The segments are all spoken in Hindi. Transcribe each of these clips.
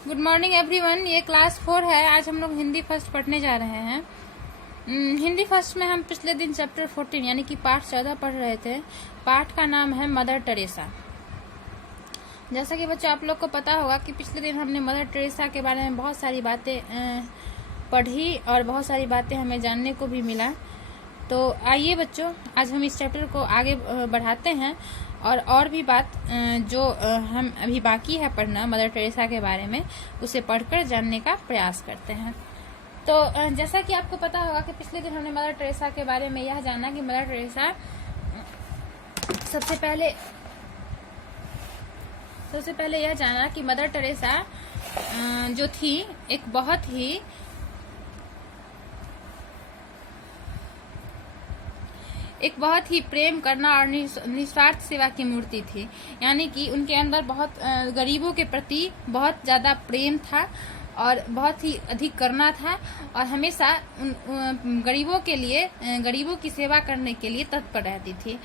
Good morning everyone. ये क्लास 4 है। आज हम लोग हिंदी फर्स्ट पढ़ने जा रहे हैं। हिंदी फर्स्ट में हम पिछले दिन चैप्टर 14 यानी कि पाठ 14 पढ़ रहे थे। पाठ का नाम है मदर टेरेसा। जैसा कि बच्चों आप लोग को पता होगा कि पिछले दिन हमने मदर टेरेसा के बारे में बहुत सारी बातें पढ़ी और बहुत सारी बातें हमें जानने को भी मिला। तो आइए बच्चों, आज हम इस चैप्टर को आगे बढ़ाते हैं और भी बात जो हम अभी बाकी है पढ़ना मदर टेरेसा के बारे में, उसे पढ़कर जानने का प्रयास करते हैं। तो जैसा कि आपको पता होगा कि पिछले दिन हमने मदर टेरेसा के बारे में यह जाना कि मदर टेरेसा सबसे पहले यह जाना कि मदर टेरेसा जो थी एक बहुत ही प्रेम करना और निस्वार्थ सेवा की मूर्ति थी। यानी कि उनके अंदर बहुत गरीबों के प्रति बहुत ज्यादा प्रेम था और बहुत ही अधिक करना था और हमेशा गरीबों की सेवा करने के लिए तत्पर रहती थी।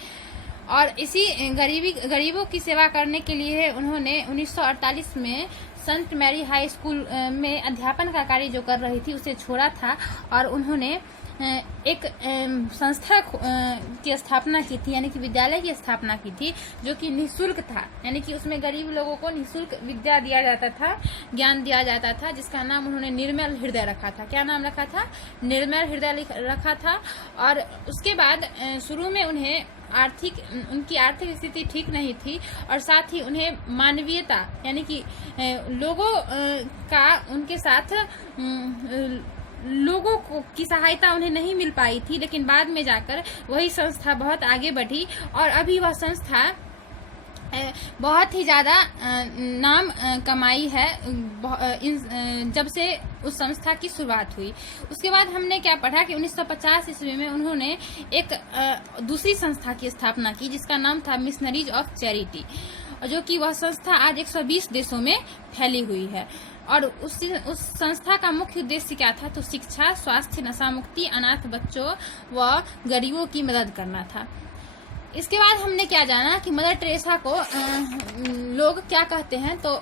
और इसी गरीबों की सेवा करने के लिए उन्होंने 1948 में संत मैरी हाई स्कूल में अध्यापन का कार्य जो कर रही थी उसे छोड़ा था और उन्होंने एक संस्था की स्थापना की थी, यानी कि विद्यालय की स्थापना की थी जो कि निःशुल्क था। यानी कि उसमें गरीब लोगों को निःशुल्क विद्या दिया जाता था, ज्ञान दिया जाता था, जिसका नाम उन्होंने निर्मल हृदय रखा था। क्या नाम रखा था? निर्मल हृदय रखा था। और उसके बाद शुरू में उन्हें उनकी आर्थिक स्थिति ठीक नहीं थी और साथ ही उन्हें मानवीयता यानी कि लोगों का उनके साथ लोगों की सहायता उन्हें नहीं मिल पाई थी। लेकिन बाद में जाकर वही संस्था बहुत आगे बढ़ी और अभी वह संस्था बहुत ही ज्यादा नाम कमाई है जब से उस संस्था की शुरुआत हुई। उसके बाद हमने क्या पढ़ा कि 1950 ईस्वी में उन्होंने एक दूसरी संस्था की स्थापना की जिसका नाम था मिशनरीज ऑफ चैरिटी, जो कि वह संस्था आज 120 देशों में फैली हुई है। और उस संस्था का मुख्य उद्देश्य क्या था? तो शिक्षा, स्वास्थ्य, नशा मुक्ति, अनाथ बच्चों व गरीबों की मदद करना था। इसके बाद हमने क्या जाना कि मदर टेरेसा को लोग क्या कहते हैं? तो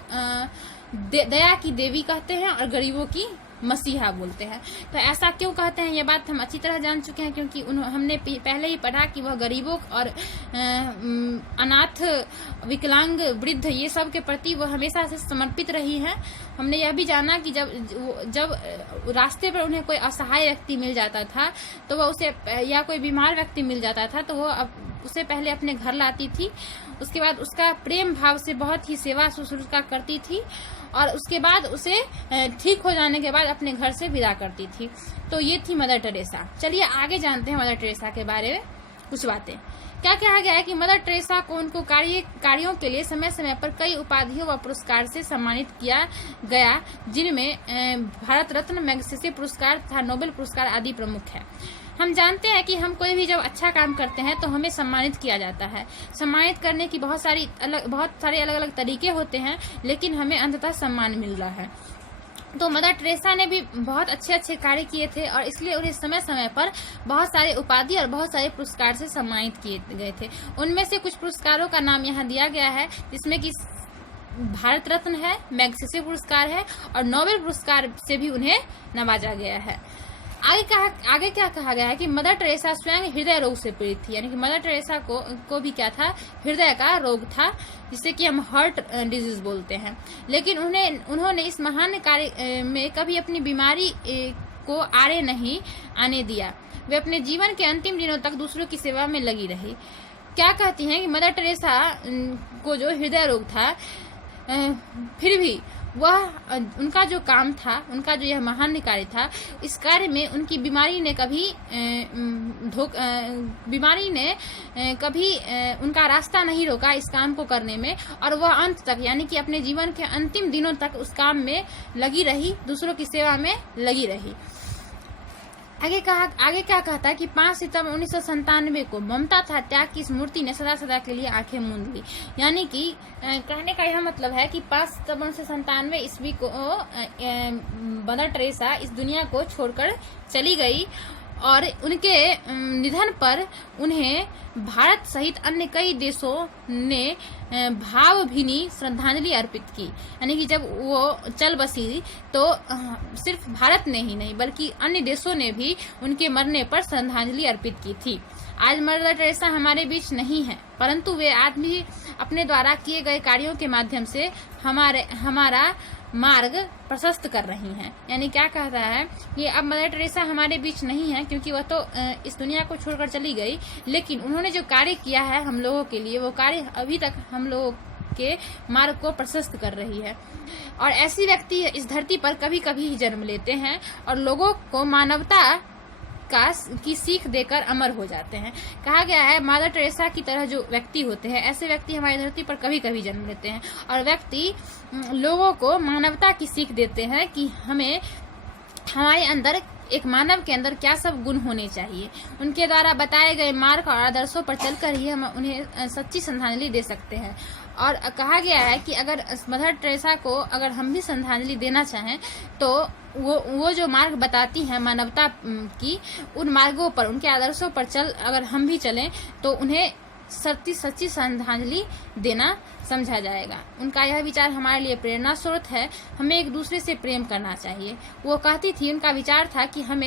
दया की देवी कहते हैं और गरीबों की मसीहा बोलते हैं। तो ऐसा क्यों कहते हैं ये बात हम अच्छी तरह जान चुके हैं, क्योंकि हमने पहले ही पढ़ा कि वह गरीबों और अनाथ, विकलांग, वृद्ध ये सब के प्रति वो हमेशा से समर्पित रही हैं। हमने यह भी जाना कि जब रास्ते पर उन्हें कोई असहाय व्यक्ति मिल जाता था तो वह उसे, या कोई बीमार व्यक्ति मिल जाता था तो वह उसे पहले अपने घर लाती थी। उसके बाद उसका प्रेम भाव से बहुत ही सेवा शुश्रूषा करती थी और उसके बाद उसे ठीक हो जाने के बाद अपने घर से विदा करती थी। तो ये थी मदर टेरेसा। चलिए आगे जानते हैं मदर टेरेसा के बारे में कुछ बातें। क्या कहा गया है कि मदर टेरेसा को उनको कार्यों के लिए समय समय पर कई उपाधियों व पुरस्कार से सम्मानित किया गया, जिनमें भारत रत्न, मैग्सेसे पुरस्कार तथा नोबेल पुरस्कार आदि प्रमुख है। हम जानते हैं कि हम कोई भी जब अच्छा काम करते हैं तो हमें सम्मानित किया जाता है। सम्मानित करने की बहुत सारे अलग अलग तरीके होते हैं, लेकिन हमें अंततः सम्मान मिल रहा है। तो मदर टेरेसा ने भी बहुत अच्छे कार्य किए थे और इसलिए उन्हें समय समय पर बहुत सारे उपाधि और बहुत सारे पुरस्कार से सम्मानित किए गए थे। उनमें से कुछ पुरस्कारों का नाम यहाँ दिया गया है, जिसमें कि भारत रत्न है, मैग्सेसे पुरस्कार है और नोबेल पुरस्कार से भी उन्हें नवाजा गया है। आगे क्या कहा गया है कि मदर टेरेसा स्वयं हृदय रोग से पीड़ित थी। यानी कि मदर टेरेसा को भी क्या था? हृदय का रोग था, जिसे कि हम हार्ट डिजीज बोलते हैं। लेकिन उन्होंने इस महान कार्य में कभी अपनी बीमारी को आड़े नहीं आने दिया। वे अपने जीवन के अंतिम दिनों तक दूसरों की सेवा में लगी रही। क्या कहती हैं कि मदर टेरेसा को जो हृदय रोग था, फिर भी वह उनका जो काम था, उनका जो यह महान कार्य था, इस कार्य में उनकी बीमारी ने कभी उनका रास्ता नहीं रोका इस काम को करने में और वह अंत तक यानी कि अपने जीवन के अंतिम दिनों तक उस काम में लगी रही, दूसरों की सेवा में लगी रही। आगे क्या कहता है कि 5 सितंबर 1997 को ममता तथा त्याग की इस मूर्ति ने सदा सदा के लिए आंखें मूंद ली। यानी कि कहने का यह मतलब है कि 5 सितंबर 1997 ईस्वी को मदर टेरेसा इस दुनिया को छोड़कर चली गई और उनके निधन पर उन्हें भारत सहित अन्य कई देशों ने भावभीनी श्रद्धांजलि अर्पित की। यानी कि जब वो चल बसी तो सिर्फ भारत ने ही नहीं बल्कि अन्य देशों ने भी उनके मरने पर श्रद्धांजलि अर्पित की थी। आज मदर टेरेसा हमारे बीच नहीं है, परंतु वे आदमी अपने द्वारा किए गए कार्यों के माध्यम से हमारा मार्ग प्रशस्त कर रही हैं। यानी क्या कह रहा है कि अब मदर टेरेसा हमारे बीच नहीं है, क्योंकि वह तो इस दुनिया को छोड़कर चली गई, लेकिन उन्होंने जो कार्य किया है हम लोगों के लिए, वो कार्य अभी तक हम लोगों के मार्ग को प्रशस्त कर रही है। और ऐसी व्यक्ति इस धरती पर कभी कभी ही जन्म लेते हैं और लोगों को मानवता की सीख देकर अमर हो जाते हैं। कहा गया है मदर टेरेसा की तरह जो व्यक्ति होते हैं, ऐसे व्यक्ति हमारी धरती पर कभी कभी जन्म लेते हैं और व्यक्ति लोगों को मानवता की सीख देते हैं कि हमें हमारे अंदर एक मानव के अंदर क्या सब गुण होने चाहिए। उनके द्वारा बताए गए मार्ग और आदर्शों पर चलकर ही हम उन्हें सच्ची श्रद्धांजलि दे सकते हैं। और कहा गया है कि अगर मदर टेरेसा को अगर हम भी श्रद्धांजलि देना चाहें तो वो जो मार्ग बताती हैं मानवता की, उन मार्गों पर, उनके आदर्शों पर अगर हम भी चलें तो उन्हें सच्ची श्रद्धांजलि देना समझा जाएगा। उनका यह विचार हमारे लिए प्रेरणा स्रोत है। हमें एक दूसरे से प्रेम करना चाहिए। वो कहती थी, उनका विचार था कि हम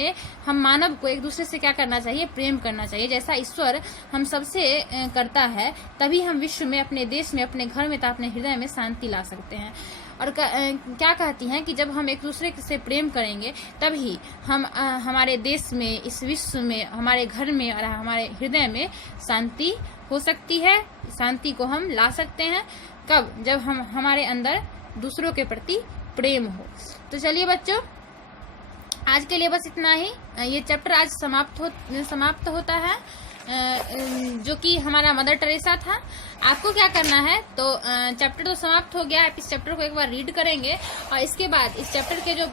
मानव को एक दूसरे से क्या करना चाहिए, प्रेम करना चाहिए। जैसा ईश्वर हम सबसे करता है, तभी हम विश्व में, अपने देश में, अपने घर में, अपने हृदय में शांति ला सकते हैं। और क्या कहती हैं कि जब हम एक दूसरे से प्रेम करेंगे तभी हम हमारे देश में, इस विश्व में, हमारे घर में और हमारे हृदय में शांति हो सकती है। शांति को हम ला सकते हैं कब? जब हमारे अंदर दूसरों के प्रति प्रेम हो। तो चलिए बच्चों, आज के लिए बस इतना ही। ये चैप्टर आज समाप्त होता है, जो कि हमारा मदर टेरेसा था। आपको क्या करना है, तो चैप्टर तो समाप्त हो गया, आप इस चैप्टर को एक बार रीड करेंगे और इसके बाद इस चैप्टर के जो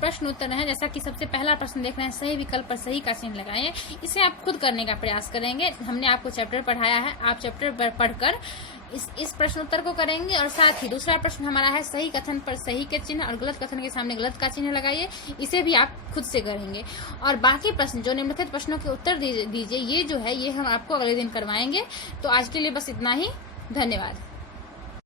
प्रश्न उत्तर हैं, जैसा कि सबसे पहला प्रश्न देख रहे हैं, सही विकल्प पर सही का चिन्ह लगाएं, इसे आप खुद करने का प्रयास करेंगे। हमने आपको चैप्टर पढ़ाया है, आप चैप्टर पर पढ़कर इस प्रश्न उत्तर को करेंगे। और साथ ही दूसरा प्रश्न हमारा है, सही कथन पर सही के चिन्ह और गलत कथन के सामने गलत का चिन्ह लगाइए, इसे भी आप खुद से करेंगे। और बाकी प्रश्न, जो निम्नलिखित प्रश्नों के उत्तर दीजिए, ये जो है ये हम आपको अगले दिन करवाएंगे। तो आज के लिए बस इतना ही। धन्यवाद।